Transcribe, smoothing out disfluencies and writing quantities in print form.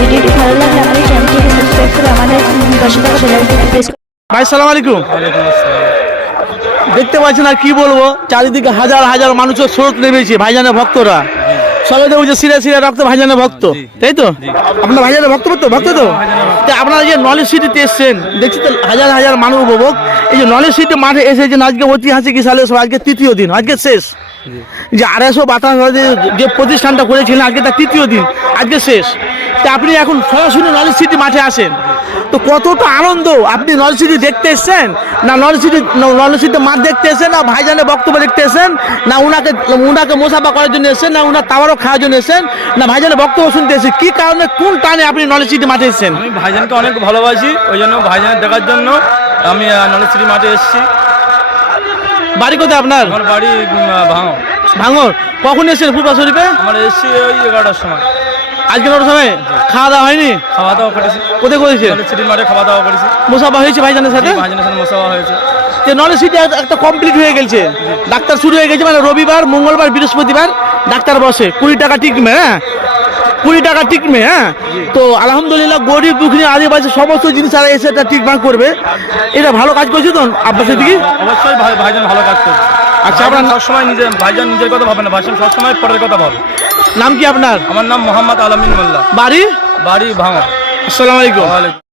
ভিডিওটি ভালো লাগলে আমাদের চ্যানেলটিকে সাবস্ক্রাইব করে আমাদের পাশে থাকা বেল আইকনটি প্রেস করুন। ভাই সালাম আলাইকুম। দেখতে পাচ্ছেন আর কি বলবো, চারিদিকে হাজার হাজার মানুষের স্রোত নেমেছে ভাইজানের ভক্তরা। সবাই তো বুঝছে সিরে সিরে রক্ত ভাইজানের ভক্ত, তাই তো? আপনার ভাইজানের ভক্ত তো আপনারা যে নলেজ সিটিতে এসছেন, দেখছি তো হাজার হাজার মানুষ উপভোগ। এই যে নলেজ সিটি মাঠে এসেছেন আজকে ঐতিহাসিক সালে, আজকে তৃতীয় দিন, আজকে শেষ। যে 252 যে প্রতিষ্ঠানটা করেছিলেন আজকে তার তৃতীয় দিন, আজকে শেষ। তা আপনি এখন সরাসরি নলেজ সিটি মাঠে আসেন, তো কতটা আনন্দ! আপনি নলেজ সিটি দেখতে এসছেন, না নলেজ সিটি মাঠ দেখতে এসেছেন, না ভাইজানের বক্তব্য দেখতে এসেছেন, না উনাকে মোসাফা করার জন্য এসেছেন, না উনার তাওয়ারও খাওয়ার জন্য এসেছেন, না ভাইজানের বক্তব্য শুনতে এসেছেন? কি কারণে, কোন টানে আপনি নলেজ সিটি মাঠে এসেছেন? আমি ভাইজানকে অনেক ভালোবাসি, ওই জন্য ভাইজানের দেখার জন্য আমি নলেজ সিটি মাঠে এসেছি। বাড়ি কোথায় আপনার? আমার বাড়ি ভাঙর। কখন এসেছেন ফুরফুরা শরীফে? আমার এসেছি ওই 11টার সময়। আজকে 9টার সময় খাওয়া দাওয়া হয়নি? খাওয়া দাওয়া করেছি। কোথায় করেছে? নলেজ সিটির মাঠে খাওয়া দাওয়া করেছি। মোসাফা হয়েছে ভাইজানের সাথে? ভাইজানের সাথে মোসাফা হয়েছে। যে নলেজ সিটি একটা কমপ্লিট হয়ে গেছে, ডাক্তার শুরু হয়ে গেছে, মানে রবিবার, মঙ্গলবার, বৃহস্পতিবার ডাক্তার বসে। 20 টাকা টিকমে, হ্যাঁ 20 টাকা টিকমে, হ্যাঁ। তো আলহামদুলিল্লাহ গরিব দুঃখী আদিবাসী সমস্ত জিনিস আর এসে এটা ঠিকঠাক করবে। এটা ভালো কাজ করছে তো আপনার দিকে? অবশ্যই ভাইজান ভালো কাজ করছে। আচ্ছা, আপনার সবসময় ভাইজান নিজের কথা ভাবে না, ভাইজান সবসময় পরের কথা ভাবে। নাম কি আপনার? আমার নাম মোহাম্মদ আলামিন মোল্লা। বাড়ি? বাড়ি ভাঙা। আসসালামু আলাইকুম।